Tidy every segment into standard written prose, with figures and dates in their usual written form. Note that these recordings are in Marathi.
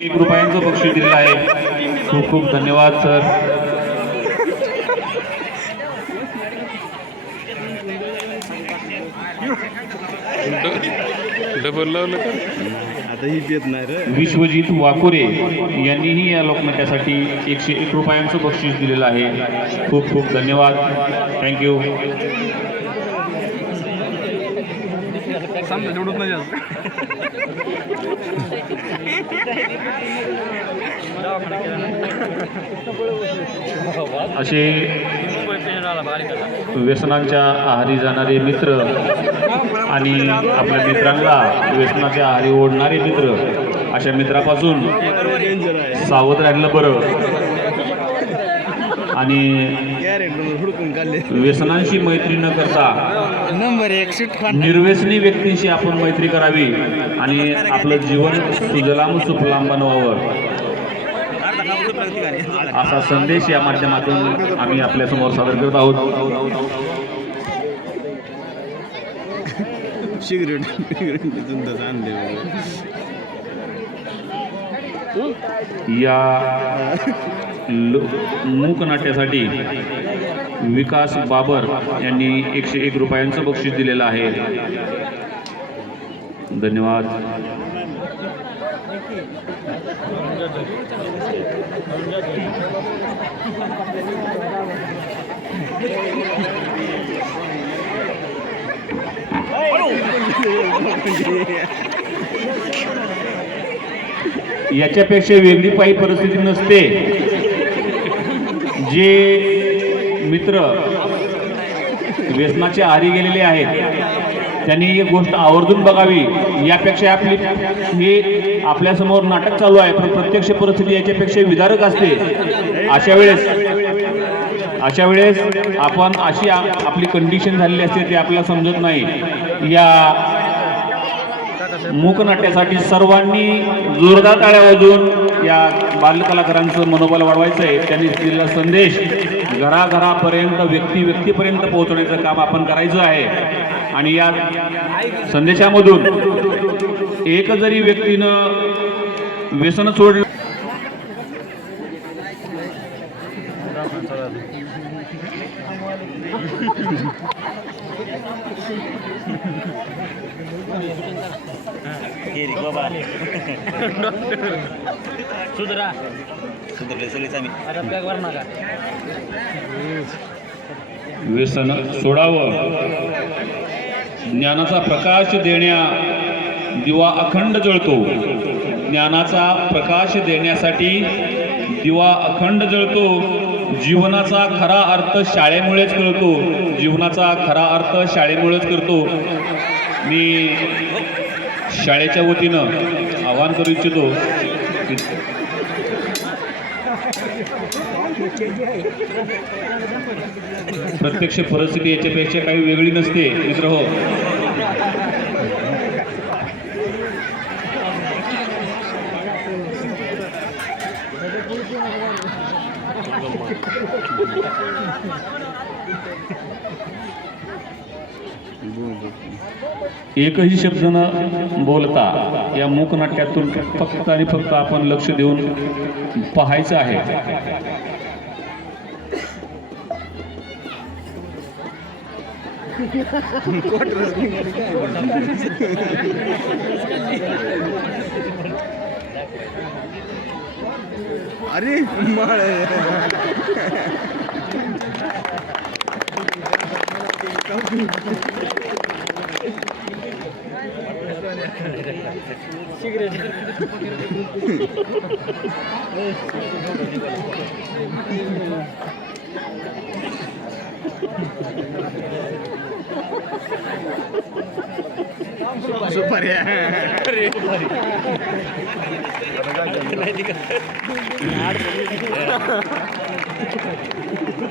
₹1 बक्षीस दिलेलं आहे. खूप खूप धन्यवाद सर. डबल लावलं का आता ही देत नाही रे. विश्वजित वाकुरे यांनीही या लोकनाट्यासाठी ₹101 बक्षीस दिलेलं आहे. खूप खूप धन्यवाद. थँक्यू. सामने जोडत नाही जास्त. असे व्यसनांच्या आहारी जाणारे मित्र आणि आपल्या मित्रांना व्यसनाच्या आहारी ओढणारे मित्र, अशा मित्रापासून सावध राहिलं बरं. आणि हुडकून काढले. व्यसनांशी मैत्री न करता नंबर 1 सीट निर्व्यसनी व्यक्तींशी आपण मैत्री करावी आणि आपलं जीवन सुजलाम सुफलाम बनवावं, असा संदेश या माध्यमातून आम्ही आपल्या समोर सादर करत आहोत. सिगरेट आणले या मूकनाट्यासाठी विकास बाबर यांनी ₹101 बक्षीस दिलेलं आहे. धन्यवाद. याच्यापेक्षा वेगळी काही परिस्थिती नसते. जे मित्र व्यसनाचे आहारी गेलेले आहेत त्यांनी ही गोष्ट आवर्जून बघावी. यापेक्षा हे आपल्यासमोर नाटक चालू आहे, पण प्रत्यक्ष परिस्थिती याच्यापेक्षा विदारक असते. अशा वेळेस आपण अशी आपली कंडिशन झालेली असते, ते आपल्याला समजत नाही. या मूकनाट्यासाठी सर्वांनी जोरदार टाळ्या वाजवून या बालकलाकारांचं मनोबल वाढवायचं आहे. त्यांनी दिलेला संदेश घराघरापर्यंत व्यक्तीपर्यंत पोहोचवण्याचं काम आपण करायचं आहे. आणि या संदेशामधून एक जरी व्यक्तीनं व्यसन सोडलं व्यसन सोडावं. ज्ञानाचा प्रकाश देण्या दिवा अखंड जळतो. ज्ञानाचा प्रकाश देण्यासाठी दिवा अखंड जळतो. जीवनाचा खरा अर्थ शाळेमुळेच कळतो. जीवनाचा खरा अर्थ शाळेमुळेच करतो. मी शाळेच्या वतीनं आवाहन करू इच्छितो की प्रत्यक्ष परिस्थिती याच्यापेक्षा काही वेगळी नसते मित्र हो. एकही शब्द न बोलता या मूकनाट्यातून फक्त आणि फक्त आपण लक्ष देऊन पाहायचं आहे. अरे सुपारी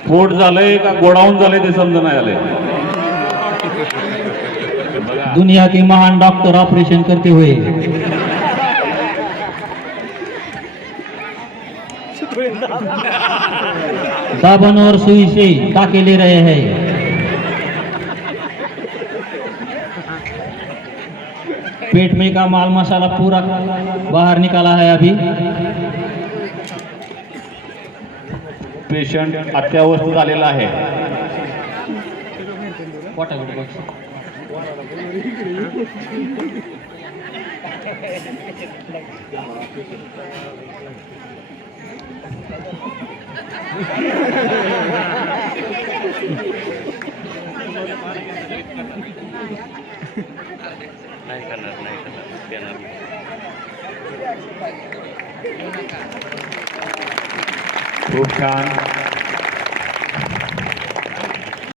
पोट झालंय का गोडाऊन झालंय ते समज नाही आलंय. दुनिया के महान डॉक्टर ऑपरेशन करते हुए साबुन और सुई से टाके ले रहे हैं. पेट में का माल मसाला पूरा बाहर निकाला है अभी। पेशंट अत्यावस्थित आलेला आहे. खूप छान.